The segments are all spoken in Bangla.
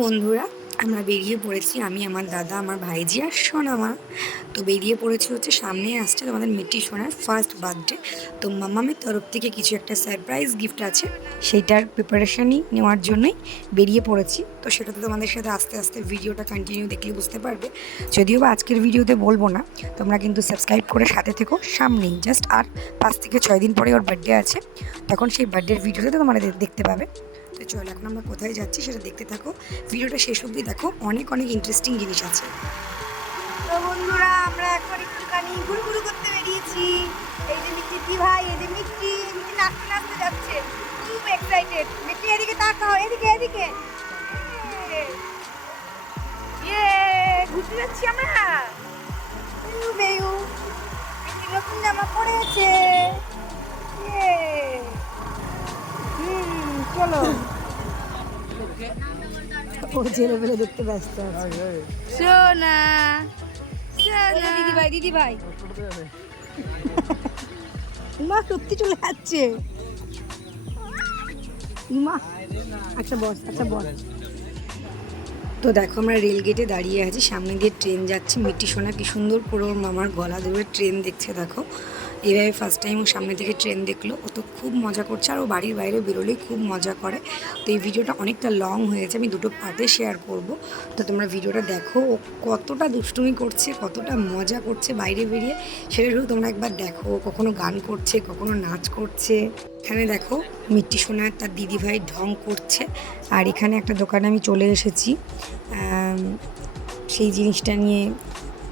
বন্ধুরা, আমরা বেরিয়ে পড়েছি, আমি, আমার দাদা, আমার ভাইজি আর সোনামা। তো বেরিয়ে পড়েছি হচ্ছে, সামনে আসছে তোমাদের মিট্টি সোনার ফার্স্ট বার্থডে। তো মামামের তরফ থেকে কিছু একটা সারপ্রাইজ গিফট আছে, সেইটার প্রিপারেশানই নেওয়ার জন্যই বেরিয়ে পড়েছি। তো সেটা তো তোমাদের সাথে আস্তে আস্তে ভিডিওটা কন্টিনিউ দেখলে বুঝতে পারবে। যদিও বা আজকের ভিডিওতে বলবো না, তোমরা কিন্তু সাবস্ক্রাইব করে সাথে থেকো। সামনেই জাস্ট আর 5 থেকে 6 দিন পরে ওর বার্থডে আছে, তখন সেই বার্থডের ভিডিওতে তোমরা দেখতে পাবে। তো চলো, এখন আমরা কোথায় যাচ্ছি সেটা দেখতে থাকো, ভিডিওটা শেষ অবধি দেখো, অনেক অনেক ইন্টারেস্টিং জিনিস আছে। তো বন্ধুরা, আমরা এখন একটুখানি ঘুরঘুরু করতে বেরিয়েছি। এই যে মিষ্টি ভাই, এই যে মিষ্টি নাচতে নাচতে যাচ্ছে, খুব এক্সাইটেড। মিষ্টি এদিকে তাকাও, এদিকে এদিকে। ইয়ে, ঘুরতে যাচ্ছি আমরা। বেয়ু মিষ্টি নতুন জামা পরেছে। ইয়ে, চলো। ও ছেলে পেলে দেখতে ব্যস্ত আছে। সোনা দিদি ভাই মা সত্যি চলে যাচ্ছে। মা আচ্ছা বস, আচ্ছা বস। তো দেখো, আমরা রেল গেটে দাঁড়িয়ে আছি, সামনে দিয়ে ট্রেন যাচ্ছে। মিট্টি সোনা কি সুন্দর করে ওর মামার গলা ধরে ট্রেন দেখছে। দেখো, এভাবে ফার্স্ট টাইম ও সামনে থেকে ট্রেন দেখলো। ও তো খুব মজা করছে, আর ও বাড়ির বাইরে বেরোলেই খুব মজা করে। তো এই ভিডিওটা অনেকটা লং হয়েছে, আমি দুটো পার্টে শেয়ার করব। তো তোমরা ভিডিওটা দেখো, ও কতটা দুষ্টুমি করছে, কতটা মজা করছে বাইরে বেরিয়ে, সেটা শুধু তোমরা একবার দেখো। কখনো গান করছে, কখনো নাচ করছে। এখানে দেখো, মিট্টি সোনা তার দিদিভাই ঢং করছে। আর এখানে একটা দোকানে আমি চলে এসেছি, সেই জিনিসটা নিয়ে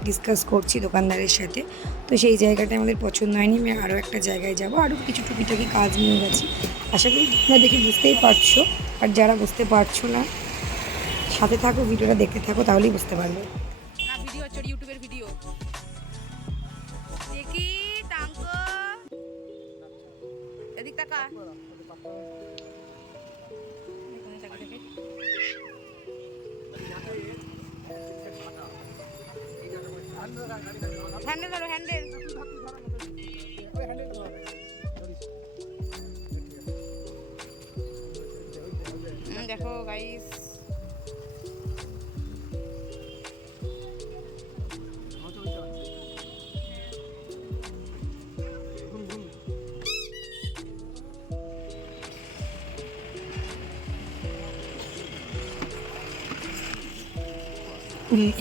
ডিসকাস করছি দোকানদারের সাথে। তো সেই জায়গাটা আমাদের পছন্দ হয়নি, আমি আরও একটা জায়গায় যাব, আরও কিছু টুকিটাকি কাজ নিয়ে গেছি। আশা করি তোমরা দেখে বুঝতেই পারছো, আর যারা বুঝতে পারছো না, সাথে থাকো, ভিডিওটা দেখতে থাকো, তাহলেই বুঝতে পারবে। না, ভিডিও হচ্ছে ইউটিউবের ভিডিও। দেখি টাঙ্কো, এদিক তাকা। হ্যান্ডেল ধরো, হ্যান্ডেল। দেখো গাইস,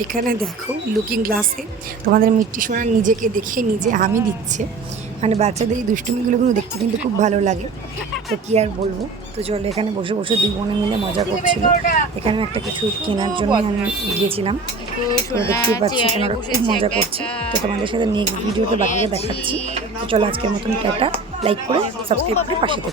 এখানে দেখো, লুকিং গ্লাসে তোমাদের মিট্টি সোনার নিজেকে দেখে নিজে হামি দিচ্ছে। মানে বাচ্চাদের এই দুষ্টুমিগুলো কিন্তু দেখতে কিন্তু খুব ভালো লাগে। তো কী আর বলবো। তো চলো, এখানে বসে বসে দুই বোনে মিলে মজা করছিল। এখানে একটা কিছু কেনার জন্য আমি গিয়েছিলাম। তো দেখতেই পাচ্ছি এখানে ওরা খুব মজা করছে। তো তোমাদের সাথে নেক্সট ভিডিওতে বাকিটা দেখাচ্ছি। তো চলো, আজকের মতন টাটা, লাইক করে সাবস্ক্রাইব করে পাশে থাকো।